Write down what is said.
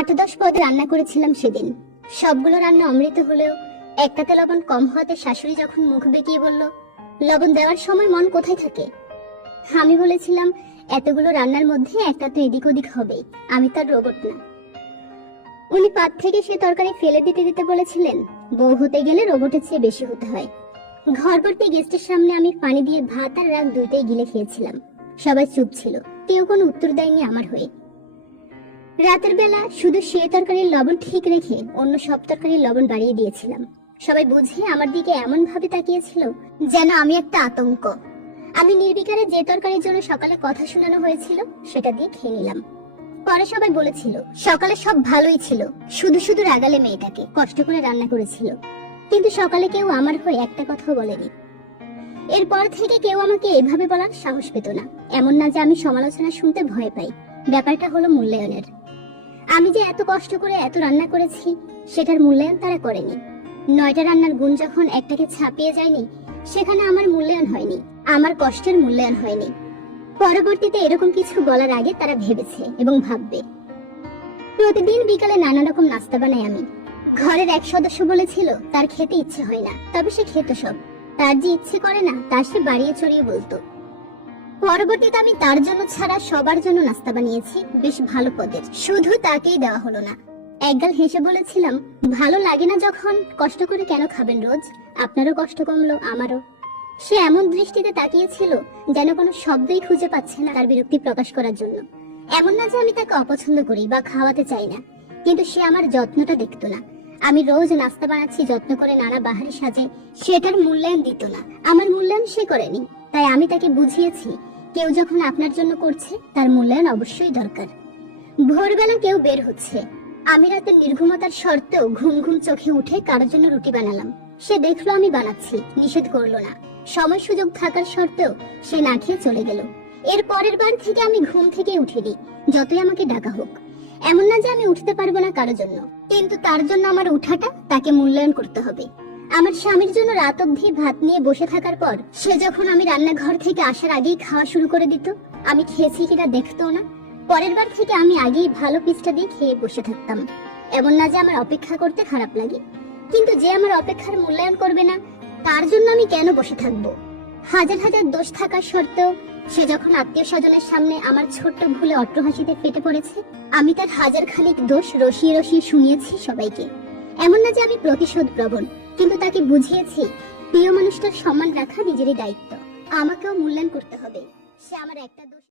8-10 পদ রান্না করেছিলাম সেদিন। সবগুলো রান্না অমৃত হলেও একটাতে লবণ কম হওয়াতে শাশুড়ি যখন মুখ বেঁকিয়ে বলল, লবণ দেওয়ার সময় মন কোথায় থাকে? আমি বলেছিলাম, এতগুলো রান্নার মধ্যে একটা তো এদিক ওদিক হবেই, আমি তার রোবট না। উনি পাত থেকে সে তরকারি ফেলে দিতে দিতে বলেছিলেন, বউ হতে গেলে রোবটের চেয়ে বেশি হতে হয়। ঘর ভর্তি গেস্টের সামনে আমি পানি দিয়ে ভাত আর রাগ দুইটাই গিলে খেয়েছিলাম। সবাই চুপ ছিল, কেউ কোনো উত্তর দেয়নি আমার হয়ে। রাতের বেলা শুধু সে তরকারির লবণ ঠিক রেখে অন্য সব তরকারির লবণ বাড়িয়ে দিয়েছিলাম। সবাই বুঝে আমার দিকে এমন ভাবে তাকিয়েছিল যেন আমি একটা আতঙ্ক। আমি নির্বিকারে যে তরকারির জন্য সকালে কথা শোনানো হয়েছিল সেটা দিয়ে খেয়ে নিলাম। পরে সবাই বলেছিল সকালে সব ভালোই ছিল, শুধু শুধু রাগালে মেয়েটাকে, কষ্ট করে রান্না করেছিল। কিন্তু সকালে কেউ আমার হয়ে একটা কথাও বলেনি। এরপর থেকে কেউ আমাকে এভাবে বলার সাহস পেত না। এমন না যে আমি সমালোচনা শুনতে ভয় পাই, ব্যাপারটা হলো মূল্যায়নের। আমি যে এত কষ্ট করে এত রান্না করেছি সেটার মূল্যায়ন তারা করেনি। 9টা রান্নার গুণ যখন একটাকে ছাপিয়ে যায়নি, সেখানে আমার মূল্যায়ন হয়নি, আমার কষ্টের মূল্যায়ন হয়নি। পরবর্তীতে এরকম কিছু বলার আগে তারা ভেবেছে এবং ভাববে। প্রতিদিন বিকালে নানা রকম নাস্তা বানাই আমি। ঘরের এক সদস্য বলেছিল তার খেতে ইচ্ছে হয় না, তবে সে খেত সব। তার যে ইচ্ছে করে না তা সে বাড়িয়ে চড়িয়ে বলতো। পরবর্তীতে আমি তার জন্য ছাড়া সবার জন্য নাস্তা বানিয়েছি, বেশ ভালো পদের। শুধু তাকেই দেওয়া হলো না। একগাল হেসে বলেছিলাম, ভালো লাগে না যখন, কষ্ট করে কেন খাবেন রোজ? আপনারও কষ্ট কমলো, আমারও। সে এমন দৃষ্টিতে তাকিয়েছিল যেন কোনো শব্দই খুঁজে পাচ্ছে না তার বিরক্তি প্রকাশ করার জন্য। এমন না যে আমি তাকে অপছন্দ করি বা খাওয়াতে চাই না, কিন্তু সে আমার যত্নটা দেখতো না। আমি রোজ নাস্তা বানাচ্ছি যত্ন করে, নানা বাহারি সাজে, সেটার মূল্যায়ন দিত না। আমার মূল্যায়ন সে করেনি। তাই আমি তাকে বুঝিয়েছি, কেউ যখন আপনার জন্য করছে তার মূল্যায়ন অবশ্যই দরকার। ভোরবেলা কেউ বের হচ্ছে, আমি রাতে নির্ঘুমতার সত্ত্বেও ঘুম ঘুম চোখে উঠে কারোর জন্য রুটি বানালাম। সে দেখলো আমি বানাচ্ছি, নিষেধ করলো না। সময় সুযোগ থাকার সত্ত্বেও সে না খেয়ে চলে গেল। এর পরের বার থেকে আমি ঘুম থেকে উঠিনি, যতই আমাকে ডাকা হোক। এমন না যে আমি উঠতে পারবো না কারোর জন্য, কিন্তু তার জন্য আমার উঠাটা তাকে মূল্যায়ন করতে হবে। আমার স্বামীর জন্য রাত অবধি ভাত নিয়ে বসে থাকার পর সে যখন আমি রান্নাঘর থেকে আসার আগেই খাওয়া শুরু করে দিত, আমি খেয়েছি কিনা দেখতো না। পরের বার থেকে আমি আগেই ভালো পিসটা দিয়ে খেয়ে বসে থাকতাম। এমন না যে আমার অপেক্ষা করতে খারাপ লাগে, কিন্তু যে আমার অপেক্ষার মূল্যায়ন করবে না তার জন্য আমি কেন বসে থাকবো? হাজার হাজার দোষ থাকার সত্ত্বেও সে যখন আত্মীয় স্বজনের সামনে আমার ছোট্ট ভুলে অট্টহাসিতে ফেটে পড়েছে, আমি তার হাজার খানিক দোষ রসিয়ে রসিয়ে শুনিয়েছি সবাইকে। এমন না যে আমি প্রতিশোধ প্রবণ, কিন্তু তাকে বুঝিয়েছি প্রিয় মানুষটার সম্মান রাখা নিজেরই দায়িত্ব, আমাকেও মূল্যায়ন করতে হবে। সে আমার একটা দোষ